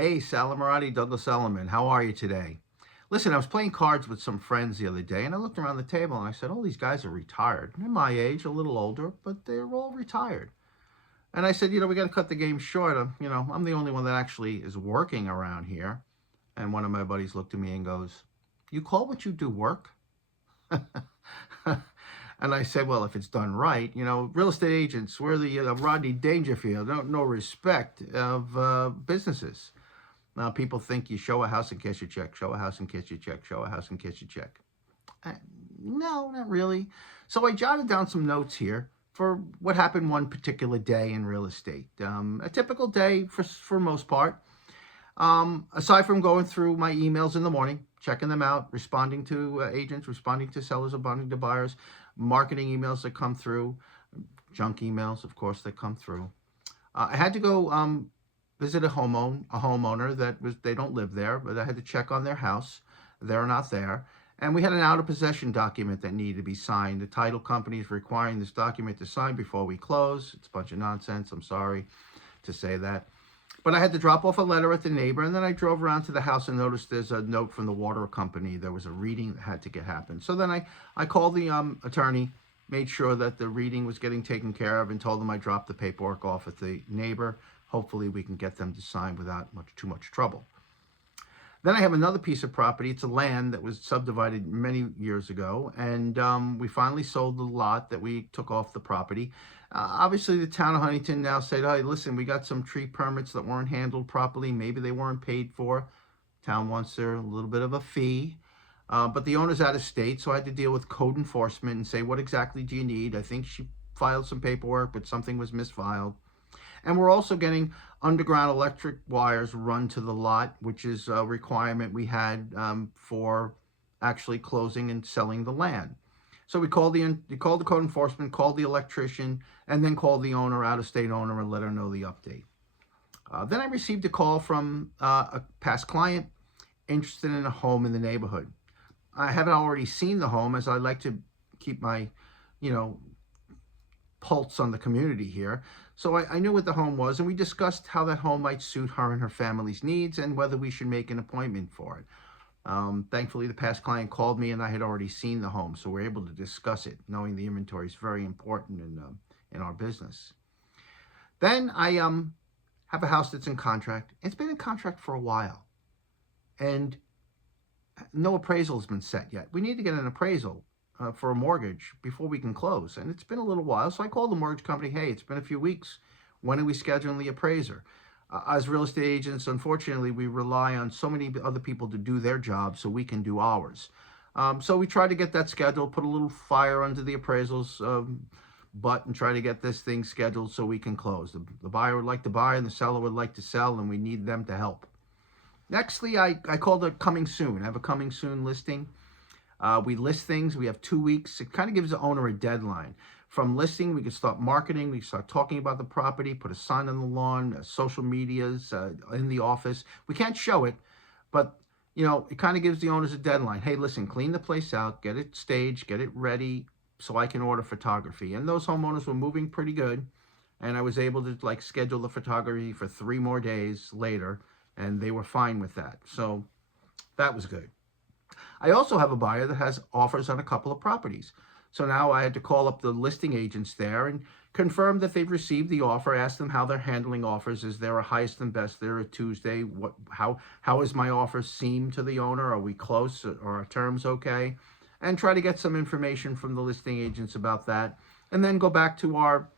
Hey, Salamarati, Douglas Elliman, how are you today? Listen, I was playing cards with some friends the other day, and I looked around the table and I said, all these guys are retired. They're my age, a little older, but they're all retired. And I said, we got to cut the game short. I'm the only one that actually is working around here. And one of my buddies looked at me and goes, you call what you do work? And I said, well, if it's done right, real estate agents, we're the Rodney Dangerfield, no respect of businesses. Now, people think you show a house and cash your check, show a house and cash your check, show a house and cash your check. Uh, no, not really. So I jotted down some notes here for what happened one particular day in real estate. A typical day for most part. Aside from going through my emails in the morning, checking them out, responding to agents, responding to sellers, responding to buyers, marketing emails that come through, junk emails, of course, that come through. I had to go visit a homeowner they don't live there, but I had to check on their house. They're not there. And we had an out of possession document that needed to be signed. The title company is requiring this document to sign before we close. It's a bunch of nonsense. I'm sorry to say that. But I had to drop off a letter at the neighbor, and then I drove around to the house and noticed there's a note from the water company. There was a reading that had to happen. So then I called the attorney, made sure that the reading was getting taken care of, and told them I dropped the paperwork off at the neighbor. Hopefully we can get them to sign without too much trouble. Then I have another piece of property. It's a land that was subdivided many years ago, and we finally sold the lot that we took off the property. Obviously, the town of Huntington now said, hey, listen, we got some tree permits that weren't handled properly. Maybe they weren't paid for. Town wants their little bit of a fee. But the owner's out of state, so I had to deal with code enforcement and say, what exactly do you need? I think she filed some paperwork, but something was misfiled. And we're also getting underground electric wires run to the lot, which is a requirement we had for actually closing and selling the land. So we called the code enforcement, called the electrician, and then called the owner, out-of-state owner, and let her know the update. Then I received a call from a past client interested in a home in the neighborhood. I haven't already seen the home, as I like to keep my, pulse on the community here. So I knew what the home was, and we discussed how that home might suit her and her family's needs and whether we should make an appointment for it. Thankfully, the past client called me, and I had already seen the home, so we're able to discuss it, knowing the inventory is very important in our business. Then I have a house that's in contract. It's been in contract for a while, and no appraisal has been set yet. We need to get an appraisal for a mortgage before we can close, and it's been a little while. So I called the mortgage company. Hey, it's been a few weeks. When are we scheduling the appraiser? As real estate agents, unfortunately, we rely on so many other people to do their job so we can do ours. So we try to get that scheduled, put a little fire under the appraisal's butt, and try to get this thing scheduled so we can close. The buyer would like to buy, and the seller would like to sell, and we need them to help. Nextly, I called it coming soon. I have a coming soon listing. We list things. We have 2 weeks. It kind of gives the owner a deadline. From listing, we can start marketing. We can start talking about the property, put a sign on the lawn, social medias, in the office. We can't show it, but it kind of gives the owners a deadline. Hey, listen, clean the place out, get it staged, get it ready so I can order photography. And those homeowners were moving pretty good, and I was able to schedule the photography for 3 more days later, and they were fine with that. So that was good. I also have a buyer that has offers on a couple of properties. So now I had to call up the listing agents there and confirm that they've received the offer, ask them how they're handling offers. Is there a highest and best there a Tuesday? How is my offer seem to the owner? Are we close? Are our terms okay? And try to get some information from the listing agents about that. And then go back to our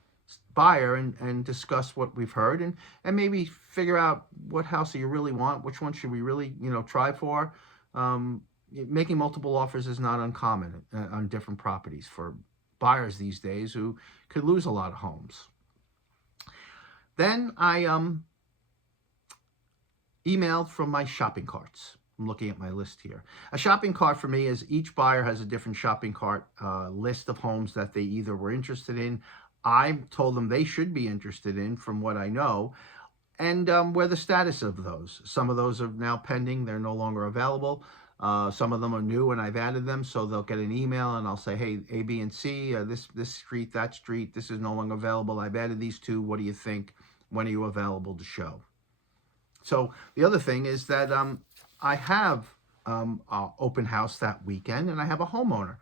buyer and discuss what we've heard and maybe figure out what house do you really want, which one should we really, try for. Making multiple offers is not uncommon on different properties for buyers these days who could lose a lot of homes. Then I emailed from my shopping carts. I'm looking at my list here. A shopping cart for me is each buyer has a different shopping cart list of homes that they either were interested in. I told them they should be interested in from what I know, and where the status of those. Some of those are now pending. They're no longer available. Some of them are new and I've added them, so they'll get an email and I'll say, hey, A, B, and C, this street, that street, this is no longer available. I've added these two. What do you think? When are you available to show? So the other thing is that I have open house that weekend, and I have a homeowner.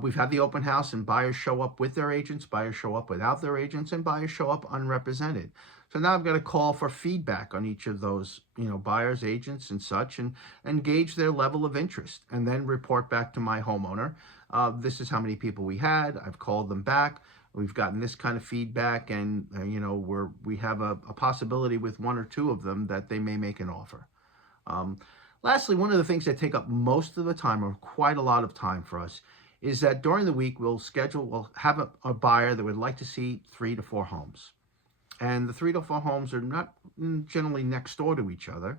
We've had the open house, and buyers show up with their agents, buyers show up without their agents, and buyers show up unrepresented. So now I've got to call for feedback on each of those, buyers, agents, and such, and gauge their level of interest, and then report back to my homeowner. This is how many people we had. I've called them back. We've gotten this kind of feedback, and we have a possibility with one or two of them that they may make an offer. Um, Lastly, one of the things that take up most of the time, or quite a lot of time for us, is that during the week we'll have a buyer that would like to see 3 to 4 homes. And the 3 to 4 homes are not generally next door to each other.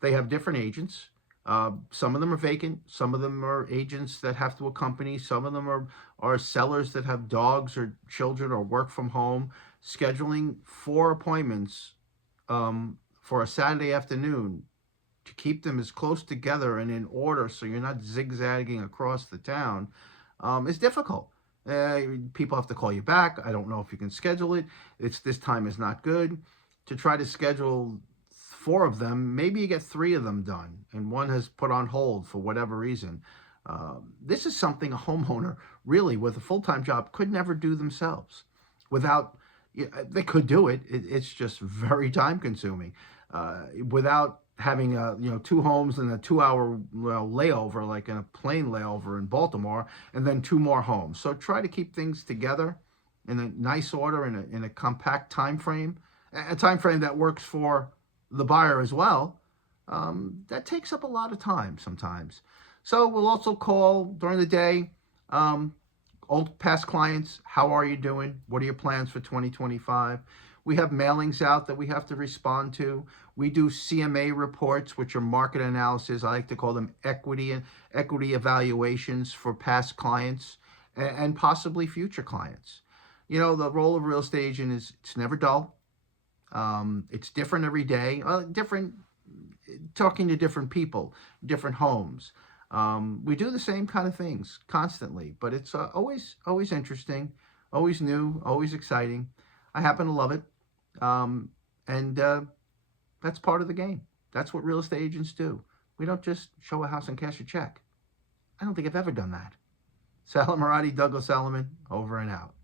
They have different agents. Some of them are vacant. Some of them are agents that have to accompany. Some of them are sellers that have dogs or children or work from home. Scheduling 4 appointments for a Saturday afternoon to keep them as close together and in order so you're not zigzagging across the town is difficult. People have to call you back. I don't know if you can schedule it. This time is not good. To try to schedule 4 of them, maybe you get 3 of them done, and one has put on hold for whatever reason. This is something a homeowner really with a full-time job could never do themselves. Without, they could do it. It's just very time-consuming. Without having 2 homes and a 2-hour layover, like in a plane layover in Baltimore, and then 2 more homes. So try to keep things together in a nice order, in a compact time frame, a time frame that works for the buyer as well. That takes up a lot of time sometimes. So we'll also call during the day. Old past clients, how are you doing? What are your plans for 2025? We have mailings out that we have to respond to. We do CMA reports, which are market analysis. I like to call them equity evaluations for past clients and possibly future clients. The role of a real estate agent is it's never dull. It's different every day. Different, talking to different people, different homes. We do the same kind of things constantly, but it's always interesting, always new, always exciting. I happen to love it, and that's part of the game. That's what real estate agents do. We don't just show a house and cash a check. I don't think I've ever done that. Salam Maradi, Douglas Elliman, over and out.